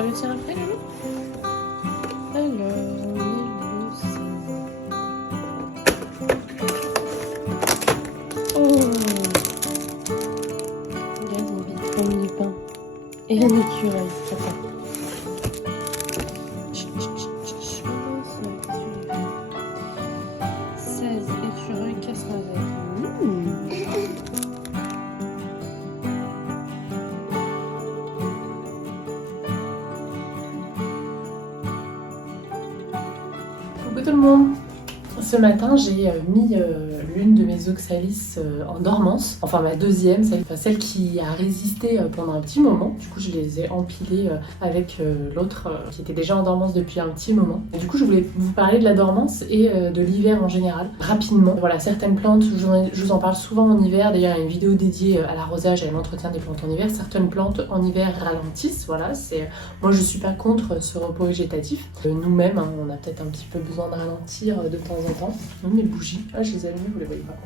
feras le tien après, Loulou? Alors, oh! Regarde, il vide comme du pain. Et un écureuil, papa. 16 écureuils casse-noisette. Coucou tout le monde! Ce matin, j'ai mis l'une de mes oxalis en dormance, enfin ma deuxième, celle qui a résisté pendant un petit moment. Du coup, je les ai empilées avec l'autre qui était déjà en dormance depuis un petit moment. Et du coup, je voulais vous parler de la dormance et de l'hiver en général, rapidement. Voilà, certaines plantes, je vous en parle souvent en hiver. D'ailleurs, il y a une vidéo dédiée à l'arrosage et à l'entretien des plantes en hiver. Certaines plantes en hiver ralentissent, voilà. Moi, je suis pas contre ce repos végétatif. Nous-mêmes, hein, on a peut-être un petit peu besoin de ralentir de temps en temps. Mes bougies, ah je les ai allumées, vous les voyez pas.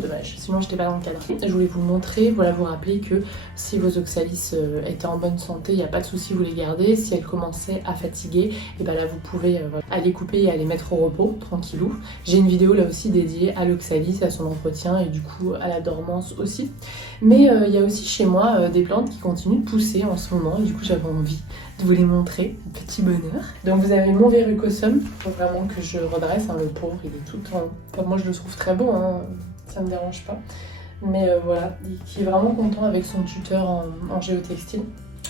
Dommage, sinon j'étais pas dans le cadre. Je voulais vous montrer, voilà, vous rappeler que si vos oxalis étaient en bonne santé, il n'y a pas de souci, vous les gardez. Si elles commençaient à fatiguer, et ben là vous pouvez aller couper et aller mettre au repos, tranquillou. J'ai une vidéo là aussi dédiée à l'oxalis, à son entretien et du coup à la dormance aussi. Mais il y a aussi chez moi des plantes qui continuent de pousser en ce moment et du coup j'avais envie de vous les montrer, petit bonheur. Donc vous avez mon verrucosum, faut vraiment que je redresse, hein, le pauvre, il est tout en... Enfin, moi je le trouve très beau, hein, ça me dérange pas. Mais voilà, qui est vraiment content avec son tuteur en géotextile,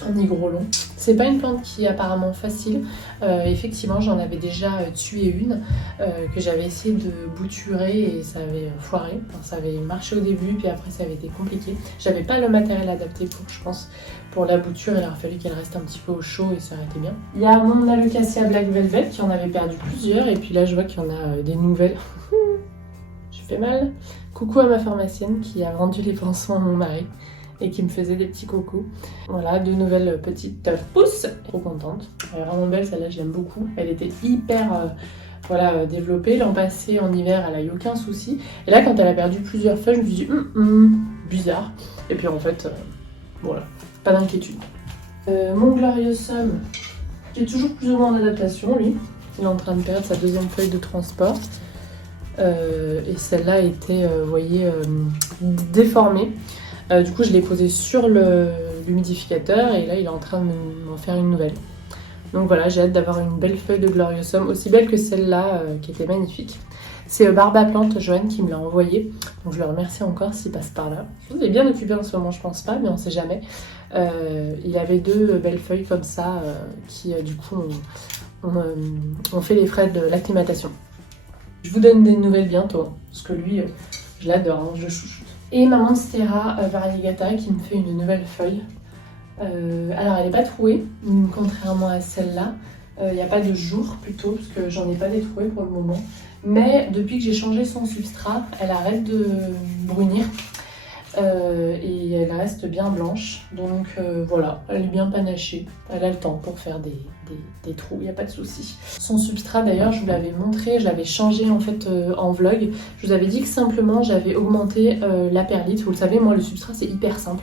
un nigrolon. C'est pas une plante qui est apparemment facile. Effectivement, j'en avais déjà tué une que j'avais essayé de bouturer et ça avait foiré. Enfin, ça avait marché au début, puis après ça avait été compliqué. J'avais pas le matériel adapté pour, je pense, pour la bouture. Il aurait fallu qu'elle reste un petit peu au chaud et ça aurait été bien. Il y a mon Alocasia Black Velvet qui en avait perdu plusieurs et puis là je vois qu'il y en a des nouvelles. Je fais mal. Coucou à ma pharmacienne qui a vendu les pansements à mon mari et qui me faisait des petits coucous. Voilà, deux nouvelles petites pousses. Trop contente. Elle est vraiment belle, celle-là, je l'aime beaucoup. Elle était hyper développée. L'an passé, en hiver, elle a eu aucun souci. Et là, quand elle a perdu plusieurs feuilles, je me suis dit, bizarre. Et puis en fait, voilà, pas d'inquiétude. Mon Gloriosum, qui est toujours plus ou moins en adaptation, lui. Il est en train de perdre sa deuxième feuille de transport. Et celle-là était, vous voyez, déformée. Du coup, je l'ai posée sur l'humidificateur et là, il est en train de m'en faire une nouvelle. Donc voilà, j'ai hâte d'avoir une belle feuille de Gloriosum, aussi belle que celle-là, qui était magnifique. C'est Barba Plante, Joanne, qui me l'a envoyé. Donc je le remercie encore s'il passe par là. Je vous ai bien occupé en ce moment, je pense pas, mais on sait jamais. Il avait deux belles feuilles comme ça, qui du coup ont fait les frais de l'acclimatation. Je vous donne des nouvelles bientôt, parce que lui, je l'adore, hein, je le chouchoute. Et ma Monstera variegata qui me fait une nouvelle feuille. Alors elle n'est pas trouée, contrairement à celle-là. Il n'y a pas de jour plutôt, parce que j'en ai pas des trouées pour le moment. Mais depuis que j'ai changé son substrat, elle arrête de brunir. Et elle reste bien blanche. Donc voilà, elle est bien panachée. Elle a le temps pour faire des trous, il n'y a pas de souci. Son substrat d'ailleurs, je vous l'avais montré, je l'avais changé en fait en vlog. Je vous avais dit que simplement j'avais augmenté la perlite. Vous le savez, moi le substrat c'est hyper simple.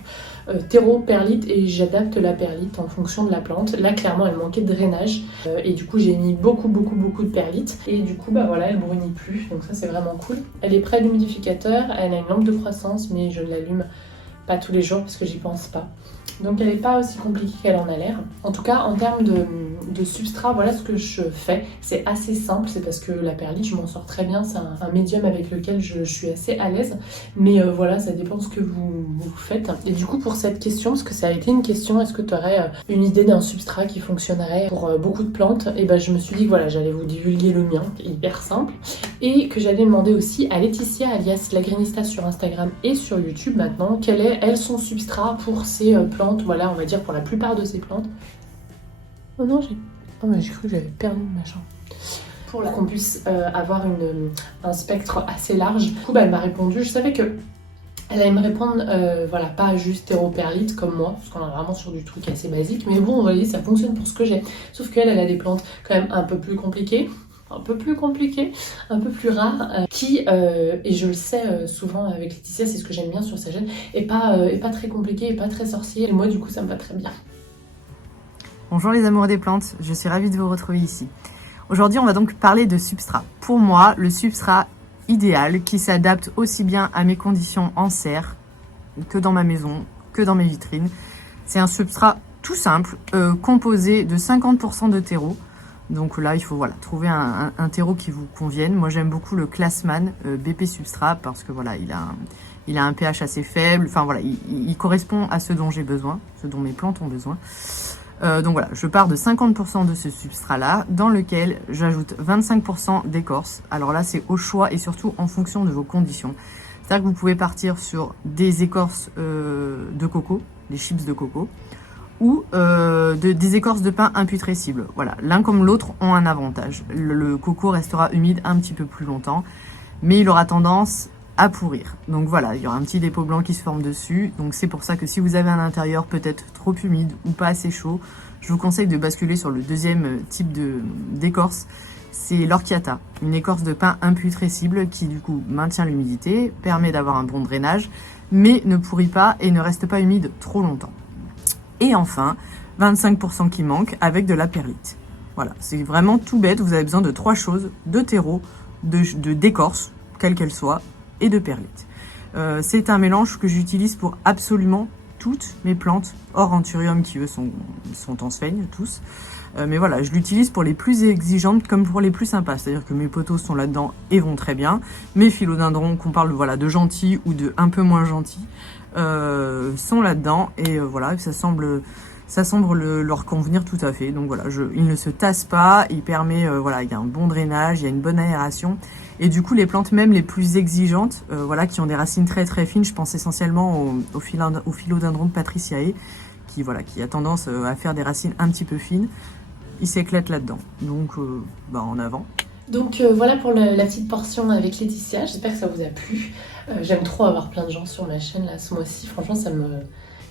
Terreau, perlite et j'adapte la perlite en fonction de la plante. Là clairement elle manquait de drainage et du coup j'ai mis beaucoup de perlite et du coup bah voilà elle brunit plus, donc ça c'est vraiment cool. Elle est près de l'humidificateur, elle a une lampe de croissance mais je ne l'allume pas tous les jours parce que j'y pense pas. Donc elle n'est pas aussi compliquée qu'elle en a l'air. En tout cas en termes de substrat, voilà ce que je fais. C'est assez simple, c'est parce que la perlite je m'en sors très bien, c'est un médium avec lequel je suis assez à l'aise. Mais voilà, ça dépend de ce que vous faites. Et du coup pour cette question, parce que ça a été une question, est-ce que tu aurais une idée d'un substrat qui fonctionnerait pour beaucoup de plantes? Et ben je me suis dit que voilà, j'allais vous divulguer le mien, qui est hyper simple. Et que j'allais demander aussi à Laetitia alias Lagrinista sur Instagram et sur YouTube maintenant, quel est elle son substrat pour ces plantes, voilà on va dire pour la plupart de ces plantes. Oh non, j'ai cru que j'avais perdu le machin. Pour qu'on puisse avoir un spectre assez large. Du coup, bah, elle m'a répondu, je savais que elle allait me répondre, voilà, pas juste terreau-perlite comme moi, parce qu'on est vraiment sur du truc assez basique, mais bon, on va dire ça fonctionne pour ce que j'ai. Sauf qu'elle, elle a des plantes quand même un peu plus compliquées, un peu plus rares, qui, et je le sais souvent avec Laetitia, c'est ce que j'aime bien sur sa chaîne, est pas très compliqué et pas très sorcier. Et moi, du coup, ça me va très bien. Bonjour les amoureux des plantes, je suis ravie de vous retrouver ici. Aujourd'hui, on va donc parler de substrat. Pour moi, le substrat idéal qui s'adapte aussi bien à mes conditions en serre que dans ma maison, que dans mes vitrines, c'est un substrat tout simple, composé de 50% de terreau. Donc là, il faut trouver un terreau qui vous convienne. Moi, j'aime beaucoup le Classman BP Substrat parce que voilà, il a un pH assez faible. Enfin voilà, il correspond à ce dont j'ai besoin, ce dont mes plantes ont besoin. Donc voilà, je pars de 50% de ce substrat-là, dans lequel j'ajoute 25% d'écorce. Alors là, c'est au choix et surtout en fonction de vos conditions. C'est-à-dire que vous pouvez partir sur des écorces de coco, des chips de coco, ou des écorces de pin imputrescibles. Voilà, l'un comme l'autre ont un avantage. Le coco restera humide un petit peu plus longtemps, mais il aura tendance à pourrir. Donc voilà, il y aura un petit dépôt blanc qui se forme dessus. Donc c'est pour ça que si vous avez un intérieur peut-être trop humide ou pas assez chaud, je vous conseille de basculer sur le deuxième type d'écorce. C'est l'orchiata, une écorce de pin imputrescible qui du coup maintient l'humidité, permet d'avoir un bon drainage, mais ne pourrit pas et ne reste pas humide trop longtemps. Et enfin, 25% qui manque avec de la perlite. Voilà, c'est vraiment tout bête, vous avez besoin de 3 choses, de terreau, d'écorce, quelle qu'elle soit, et de perlite. C'est un mélange que j'utilise pour absolument toutes mes plantes, hors anthurium qui eux sont en sphène, tous. Mais voilà, je l'utilise pour les plus exigeantes comme pour les plus sympas. C'est-à-dire que mes pothos sont là-dedans et vont très bien. Mes philodendrons, qu'on parle de gentils ou de un peu moins gentils, sont là-dedans. Et voilà, ça semble leur convenir tout à fait. Donc voilà, il ne se tasse pas, il permet, il y a un bon drainage, il y a une bonne aération. Et du coup, les plantes même les plus exigeantes, qui ont des racines très très fines, je pense essentiellement au philodendron de Patriciae, qui a tendance à faire des racines un petit peu fines, il s'éclate là-dedans. Donc, en avant. Donc voilà pour la petite portion avec Laetitia, j'espère que ça vous a plu. J'aime trop avoir plein de gens sur ma chaîne là ce mois-ci, franchement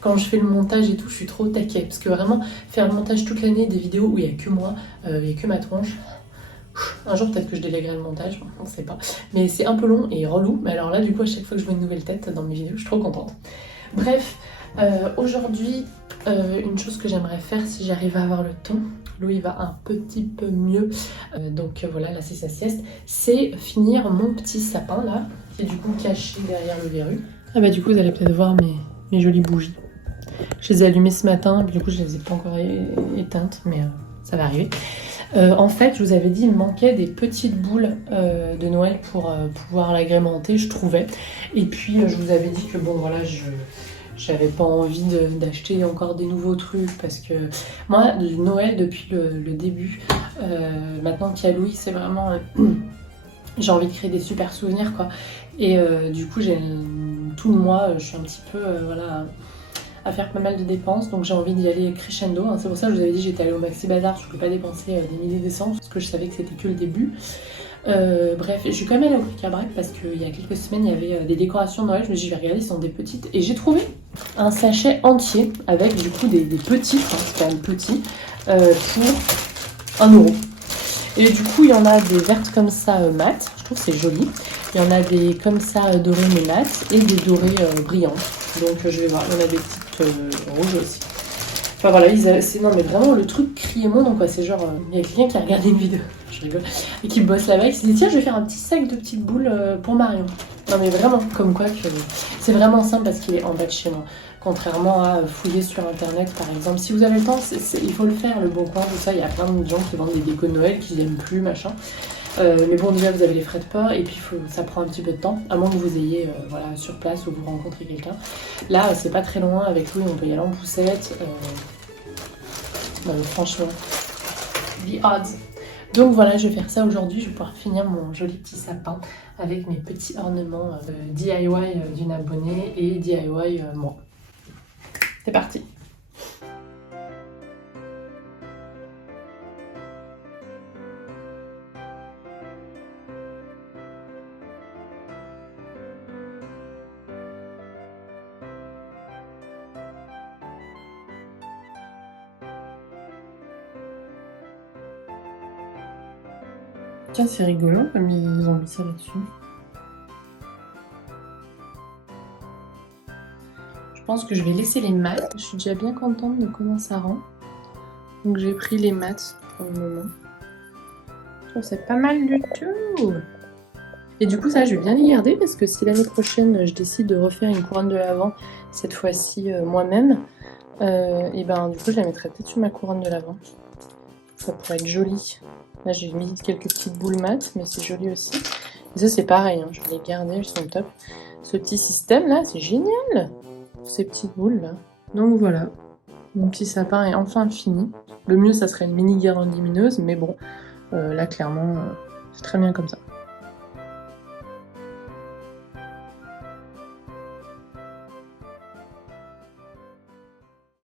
quand je fais le montage et tout, je suis trop au taquet. Parce que vraiment, faire le montage toute l'année, des vidéos où il n'y a que moi, il n'y a que ma tronche. Un jour, peut-être que je déléguerai le montage, on ne sait pas. Mais c'est un peu long et relou. Mais alors là, du coup, à chaque fois que je vois une nouvelle tête dans mes vidéos, je suis trop contente. Bref, aujourd'hui, une chose que j'aimerais faire si j'arrive à avoir le temps, Louis va un petit peu mieux, donc voilà, là c'est sa sieste, c'est finir mon petit sapin là, qui est du coup caché derrière le verru. Ah bah du coup, vous allez peut-être voir mes jolies bougies. Je les ai allumées ce matin, du coup je les ai pas encore éteintes, mais ça va arriver. En fait, je vous avais dit, il me manquait des petites boules de Noël pour pouvoir l'agrémenter, je trouvais. Et puis, je vous avais dit que bon, voilà, j'avais pas envie d'acheter encore des nouveaux trucs parce que moi, Noël, depuis le début, maintenant qu'il y a Louis, c'est vraiment... j'ai envie de créer des super souvenirs, quoi. Et du coup, tout le mois, je suis un petit peu, à faire pas mal de dépenses, donc j'ai envie d'y aller crescendo. C'est pour ça que je vous avais dit j'étais allée au Maxi Bazar, je ne voulais pas dépenser des milliers d'essence parce que je savais que c'était que le début. Bref, je suis quand même allée au bric-à-brac parce qu'il y a quelques semaines il y avait des décorations de Noël, je me suis dit je vais regarder, sont des petites, et j'ai trouvé un sachet entier avec du coup des petits, c'est quand même petit, pour 1€. Et du coup il y en a des vertes comme ça mat, je trouve que c'est joli. Il y en a des comme ça dorées mais mat et des dorées brillantes. Donc je vais voir, il y en a des petites rouges aussi. Enfin voilà, non mais vraiment le truc crier mon nom quoi, c'est genre, il y a quelqu'un qui a regardé une vidéo, je rigole, et qui bosse là-bas, il s'est dit tiens je vais faire un petit sac de petites boules pour Marion. Non mais vraiment, comme quoi que c'est vraiment simple parce qu'il est en bas de chez moi. Contrairement à fouiller sur internet par exemple, si vous avez le temps, il faut le faire, le Bon Coin, tout ça, il y a plein de gens qui vendent des décos de Noël qui n'aiment plus, machin. Mais bon, déjà vous avez les frais de port et puis ça prend un petit peu de temps, à moins que vous ayez sur place ou vous rencontrez quelqu'un. Là, c'est pas très loin, avec Louis, on peut y aller en poussette. Non, mais franchement, the odds. Donc voilà, je vais faire ça aujourd'hui, je vais pouvoir finir mon joli petit sapin avec mes petits ornements DIY d'une abonnée et DIY moi. C'est parti! Tiens, c'est rigolo comme ils ont mis ça là-dessus. Je pense que je vais laisser les mats. Je suis déjà bien contente de comment ça rend. Donc j'ai pris les maths pour le moment. Je trouve c'est pas mal du tout. Et du coup ça je vais bien les garder parce que si l'année prochaine je décide de refaire une couronne de l'Avent, cette fois-ci moi-même, et ben du coup je la mettrai peut-être sur ma couronne de l'Avent. Ça pourrait être joli. Là j'ai mis quelques petites boules mat, mais c'est joli aussi. Et ça c'est pareil, hein, je vais les garder, elles sont top. Ce petit système là, c'est génial. Ces petites boules là. Donc voilà, mon petit sapin est enfin fini. Le mieux ça serait une mini guirlande lumineuse, mais bon, là clairement c'est très bien comme ça.